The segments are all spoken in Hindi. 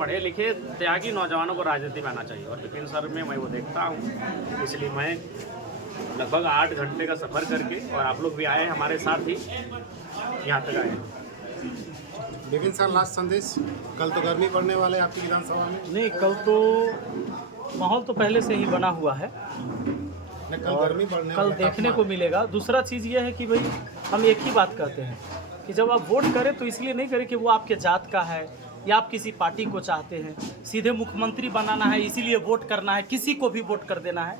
पढ़े लिखे त्यागी नौजवानों को राजनीति में आना चाहिए, और विपिन सर में मैं वो देखता हूँ। इसलिए मैं लगभग 8 घंटे का सफ़र करके, और आप लोग भी आए हमारे साथ ही यहाँ तक आए। विपिन सर, लास्ट संदेश। कल तो गर्मी पड़ने वाले आपकी विधानसभा में। नहीं, कल तो माहौल तो पहले से ही बना हुआ है, कल गर्मी पड़ने कल देखने को मिलेगा। दूसरा चीज़ ये है कि भाई हम एक ही बात कहते हैं कि जब आप वोट करें तो इसलिए नहीं करें कि वो आपके जात का है या आप किसी पार्टी को चाहते हैं। सीधे मुख्यमंत्री बनाना है इसीलिए वोट करना है, किसी को भी वोट कर देना है।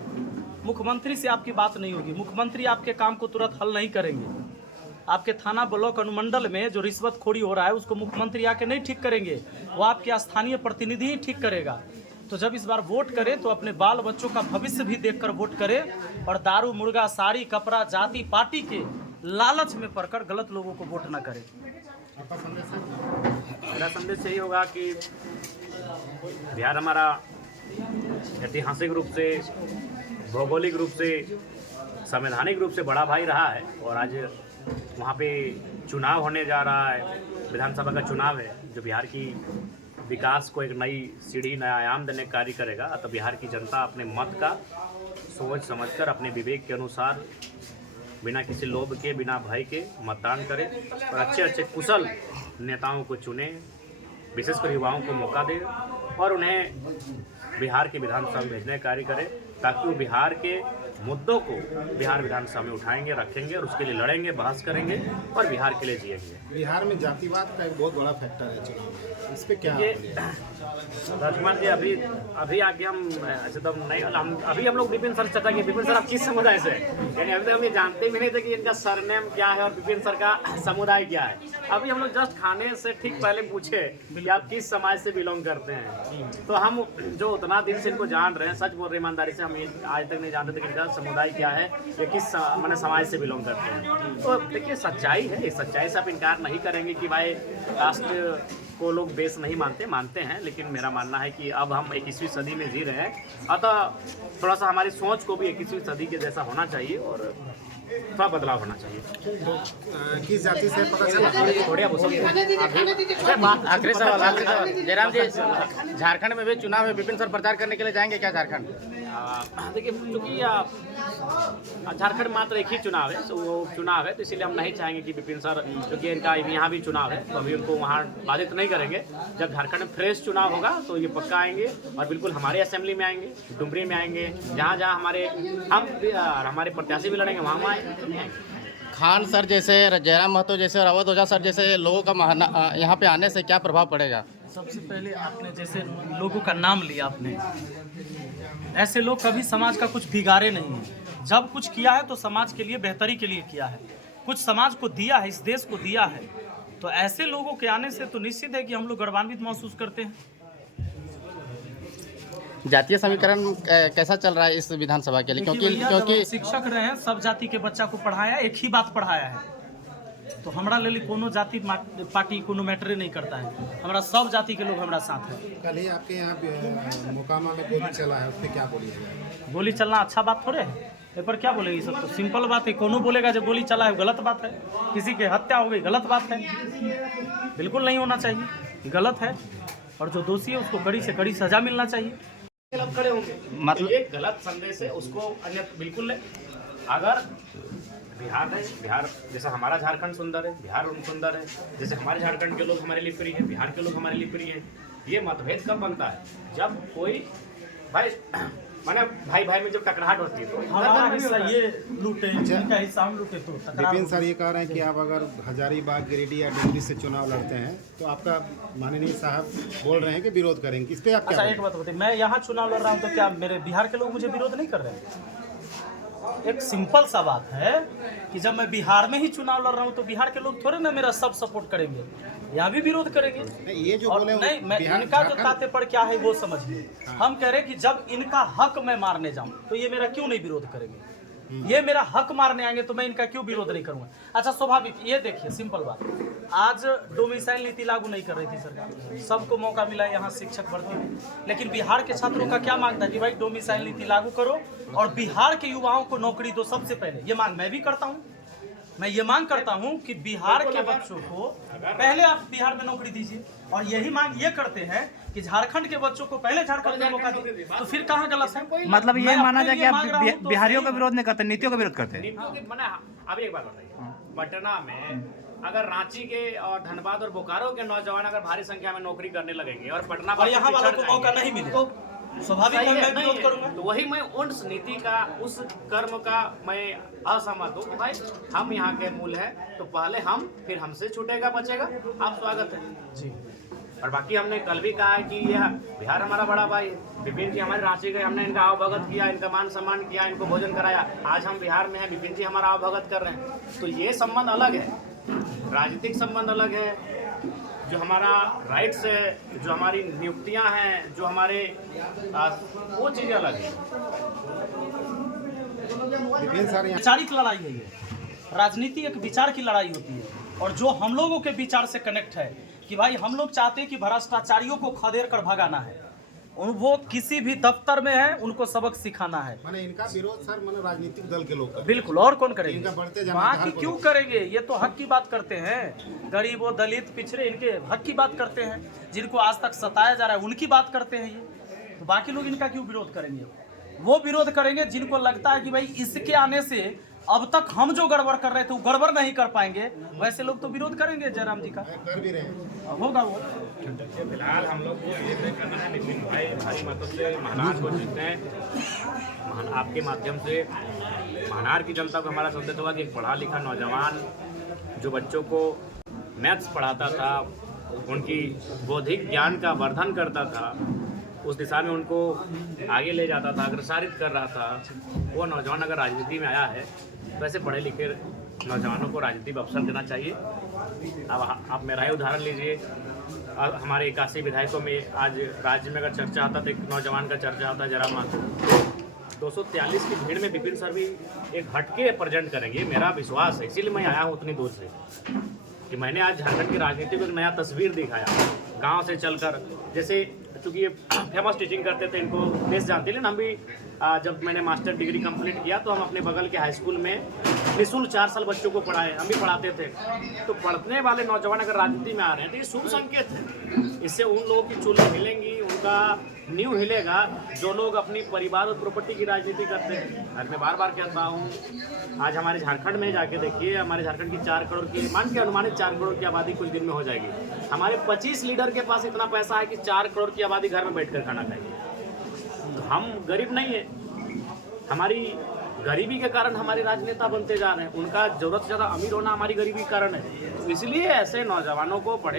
मुख्यमंत्री से आपकी बात नहीं होगी, मुख्यमंत्री आपके काम को तुरंत हल नहीं करेंगे। आपके थाना ब्लॉक अनुमंडल में जो रिश्वतखोरी हो रहा है उसको मुख्यमंत्री आके नहीं ठीक करेंगे, वो आपके स्थानीय प्रतिनिधि ही ठीक करेगा। तो जब इस बार वोट करें तो अपने बाल बच्चों का भविष्य भी देखकर वोट करें, और दारू मुर्गा साड़ी कपड़ा जाति पार्टी के लालच में पड़कर गलत लोगों को वोट न करें। मेरा संदेश यही होगा कि बिहार हमारा ऐतिहासिक रूप से, भौगोलिक रूप से, संवैधानिक रूप से बड़ा भाई रहा है, और आज वहाँ पे चुनाव होने जा रहा है, विधानसभा का चुनाव है जो बिहार की विकास को एक नई सीढ़ी, नया आयाम देने का कार्य करेगा। तो बिहार की जनता अपने मत का सोच समझकर अपने विवेक के अनुसार बिना किसी लोभ के, बिना भय के मतदान करे, और अच्छे अच्छे कुशल नेताओं को चुने, विशेषकर युवाओं को मौका दे, और उन्हें बिहार के विधानसभा में भेजने का कार्य करे, ताकि वो बिहार के मुद्दों को बिहार विधानसभा में उठाएंगे, रखेंगे, और उसके लिए लड़ेंगे, बहस करेंगे, और बिहार के लिए जिएंगे। बिहार में जातिवाद का एक बहुत बड़ा फैक्टर है चुनाव में, इस पे क्या लक्ष्मण जी, अभी आके हम ऐसे तो नहीं, अभी हम लोग विपिन सर चर्चा किए। विपिन सर आप किस समुदाय से, यानी अभी तक हम ये जानते भी नहीं थे कि इनका सरनेम क्या है और विपिन सर का समुदाय क्या है। अभी हम लोग जस्ट खाने से ठीक पहले पूछे कि आप किस समाज से बिलोंग करते हैं। तो हम जो उतना दिन से इनको जान रहे हैं, सच बोल रहे ईमानदारी से, हम आज तक नहीं जानते थे कि इनका समुदाय क्या है, ये किस माने समाज से बिलोंग करते हैं। तो देखिए सच्चाई है, इस सच्चाई से आप इनकार नहीं करेंगे कि भाई राष्ट्र को लोग बेस नहीं मानते हैं, लेकिन मेरा मानना है कि अब हम 21वीं सदी में जी रहे हैं, अतः थोड़ा सा हमारी सोच को भी 21वीं सदी के जैसा होना चाहिए, और थोड़ा बदलाव होना चाहिए। किस जाति से पता चला? आखिरी सवाल जयराम जी, झारखंड में भी चुनाव है, विपिन सर प्रचार करने के लिए जाएंगे क्या झारखंड? देखिए, क्योंकि झारखंड मात्र एक ही चुनाव है, तो वो चुनाव है, तो इसीलिए हम नहीं चाहेंगे कि विपिन सर, क्योंकि इनका यहाँ भी चुनाव है, तो अभी उनको वहाँ बाधित नहीं करेंगे। जब झारखंड में फ्रेश चुनाव होगा तो ये पक्का आएंगे, और बिल्कुल हमारे असेंबली में आएंगे, डुमरी में आएंगे, जहाँ जहाँ हमारे प्रत्याशी भी लड़ेंगे वहाँ आएंगे। खान सर जैसे, जयराम महतो जैसे और अवध ओझा सर जैसे लोगों का यहाँ पे आने से क्या प्रभाव पड़ेगा? सबसे पहले आपने जैसे लोगों का नाम लिया आपने, ऐसे लोग कभी समाज का कुछ बिगाड़े नहीं हैं। जब कुछ किया है तो समाज के लिए, बेहतरी के लिए किया है, कुछ समाज को दिया है, इस देश को दिया है। तो ऐसे लोगों के आने से तो निश्चित है कि हम लोग गौरवान्वित महसूस करते हैं। जातीय समीकरण कैसा चल रहा है इस विधानसभा के लिए? क्योंकि शिक्षक रहे हैं, सब जाति के बच्चा को पढ़ाया, एक ही बात पढ़ाया है, तो हमारा ले कोनो जाति पार्टी कोनो मैटर नहीं करता है, हमारा सब जाति के लोग हमारा साथ है। कल ही आपके यहाँ मोकामा में गोली चला है, उस पर क्या बोलिएगा? गोली चलना अच्छा बात थोड़े है, इस पर क्या बोलेंगे? सब तो सिंपल बात है। कोनो बोलेगा जब गोली चला है गलत बात है, किसी की हत्या हो गई गलत बात है, बिल्कुल नहीं होना चाहिए, गलत है, और जो दोषी है उसको कड़ी से कड़ी सजा मिलना चाहिए। खड़े होंगे मतलब ये गलत संदेश है, उसको अन्य बिल्कुल अगर बिहार है, बिहार जैसा हमारा झारखंड सुंदर है, बिहार सुंदर है, जैसे हमारे झारखंड के लोग हमारे लिए प्रिय है, बिहार के लोग हमारे लिए प्रिय है। ये मतभेद कब बनता है? जब कोई भाई माने भाई में जब टकराहट होती है तो हमारा हिस्सा ये लूटे, इनका हिस्सा हम लूटे, तो विपिन सर ये कह रहे हैं कि आप अगर हजारीबाग, गिरिडीह या डुमरी से चुनाव लड़ते हैं तो आपका माननीय साहब बोल रहे हैं कि विरोध करेंगे, इस पे आप क्या? अच्छा एक बात बताइए, मैं यहाँ चुनाव लड़ रहा हूँ तो क्या मेरे बिहार के लोग मुझे विरोध नहीं कर रहे हैं? एक सिंपल सा बात है कि जब मैं बिहार में ही चुनाव लड़ रहा हूँ तो बिहार के लोग थोड़े ना मेरा सब सपोर्ट करेंगे, यहाँ भी विरोध करेंगे। ये जो और बोले नहीं, मैं इनका जो तात्पर्य क्या है वो समझिए। हम कह रहे हैं कि जब इनका हक मैं मारने जाऊं तो ये मेरा क्यों नहीं विरोध करेंगे? ये मेरा हक मारने आएंगे तो मैं इनका क्यों विरोध नहीं करूंगा? अच्छा स्वाभाविक, ये देखिए सिंपल बात, आज डोमिसाइल नीति लागू नहीं कर रही थी सरकार, सबको मौका मिला यहाँ शिक्षक भर्ती में, लेकिन बिहार के छात्रों का क्या मांग था कि भाई डोमिसाइल नीति लागू करो और बिहार के युवाओं को नौकरी दो सबसे पहले। ये मांग मैं भी करता हूँ, मैं ये मांग करता हूँ कि बिहार के बच्चों को पहले आप बिहार में नौकरी दीजिए, और यही मांग ये करते हैं कि झारखंड के बच्चों को पहले झारखंड में मौका दी, तो फिर कहाँ गलत है? मतलब ये मैं माना अपने जाए कि लिए आप मांग रहा हूं तो बिहारियों सही का विरोध नहीं करते, नीतियों का विरोध करते हैं। नीतियों की मैंने अभी एक बात बताइए, पटना में अगर रांची के और धनबाद और बोकारो के नौजवान अगर भारी संख्या में नौकरी करने लगेंगे और पटना और यहाँ वालों को मौका नहीं मिले तो स्वाभाविक है मैं विरोध करूंगा। तो वही मैं उस नीति का, उस कर्म का मैं असहमत हूँ कि भाई हम यहाँ के मूल है तो पहले हम, फिर हमसे छूटेगा बचेगा। आप स्वागत है जी। और बाकी हमने कल भी कहा है कि यह बिहार हमारा बड़ा भाई है। विपिन जी हमारे रांची गए, हमने इनका आवभगत किया, इनका मान सम्मान किया, इनको भोजन कराया। आज हम बिहार में हैं, विपिन जी हमारा आवभगत कर रहे हैं। तो ये संबंध अलग है, राजनीतिक संबंध अलग है। जो हमारा राइट्स है, जो हमारी नियुक्तियां हैं, जो हमारे वो चीज़ें अलग है। विपिन सर यहाँ वैचारिक लड़ाई है ये, राजनीति एक विचार की लड़ाई होती है। और जो हम लोगों के विचार से कनेक्ट है कि भाई हम लोग चाहते हैं कि भ्रष्टाचारियों को खदेड़ कर भगाना है, वो किसी भी दफ्तर में है उनको सबक सिखाना है। माने इनका विरोध सर माने राजनीतिक दल के लोग करते हैं। बिल्कुल, और कौन करेंगे? इनका बढ़ते वहाँ जनाधार की क्यों करेंगे? ये तो हक की बात करते हैं, गरीबों, दलित, पिछड़े, इनके हक की बात करते हैं, जिनको आज तक सताया जा रहा है उनकी बात करते हैं ये। तो बाकी लोग इनका क्यों विरोध करेंगे? वो विरोध करेंगे जिनको लगता है कि भाई इसके आने से अब तक हम जो गड़बड़ कर रहे थे वो गड़बड़ नहीं कर पाएंगे, वैसे लोग तो विरोध करेंगे जयराम जी का। कर भी रहे हैं। होगा वो। फिलहाल हम लोग को ये तय करना है, नितिन भाई भारी मतों से महानार को जीतते हैं। आपके माध्यम से महानार की जनता को हमारा संदेश होगा कि एक पढ़ा लिखा नौजवान जो बच्चों को मैथ्स पढ़ाता था, उनकी बौद्धिक ज्ञान का वर्धन करता था, उस दिशा में उनको आगे ले जाता था, अग्रसारित कर रहा था, वो नौजवान अगर राजनीति में आया है, वैसे पढ़े लिखे नौजवानों को राजनीति में अवसर देना चाहिए। अब आप मेरा ही उदाहरण लीजिए, हमारे 81 विधायकों में आज राज्य में अगर चर्चा आता तो एक नौजवान का चर्चा आता जयराम माथुर। 243 की भीड़ में विपिन सर भी एक हटके प्रेजेंट करेंगे, मेरा विश्वास है। इसीलिए मैं आया हूँ उतनी दूर से कि मैंने आज झारखंड की राजनीति को एक नया तस्वीर दिखाया, गांव से चलकर। जैसे चूँकि ये फेमस टीचिंग करते थे, इनको देश जानते, लेकिन हम भी जब मैंने मास्टर डिग्री कंप्लीट किया तो हम अपने बगल के हाई स्कूल में निःशुल्क 4 साल बच्चों को पढ़ाए, हम भी पढ़ाते थे। तो पढ़ने वाले नौजवान अगर राजनीति में आ रहे हैं तो ये शुभ संकेत है। इससे उन लोगों की चूल्हे हिलेंगी, उनका नींव हिलेगा जो लोग अपनी परिवार और प्रॉपर्टी की राजनीति करते हैं। आज मैं बार बार कहता हूँ, आज हमारे झारखंड में जाके देखिए, हमारे झारखंड की 4 करोड़ की, मान के अनुमानित 4 करोड़ की आबादी कुछ दिन में हो जाएगी। हमारे 25 लीडर के पास इतना पैसा है कि 4 करोड़ की आबादी घर में बैठकर खाना खाएगी। तो हम गरीब नहीं है, हमारी गरीबी के कारण हमारे राजनेता बनते जा रहे हैं। उनका जरूरत से ज़्यादा अमीर होना हमारी गरीबी के कारण है। इसलिए ऐसे नौजवानों को पढ़े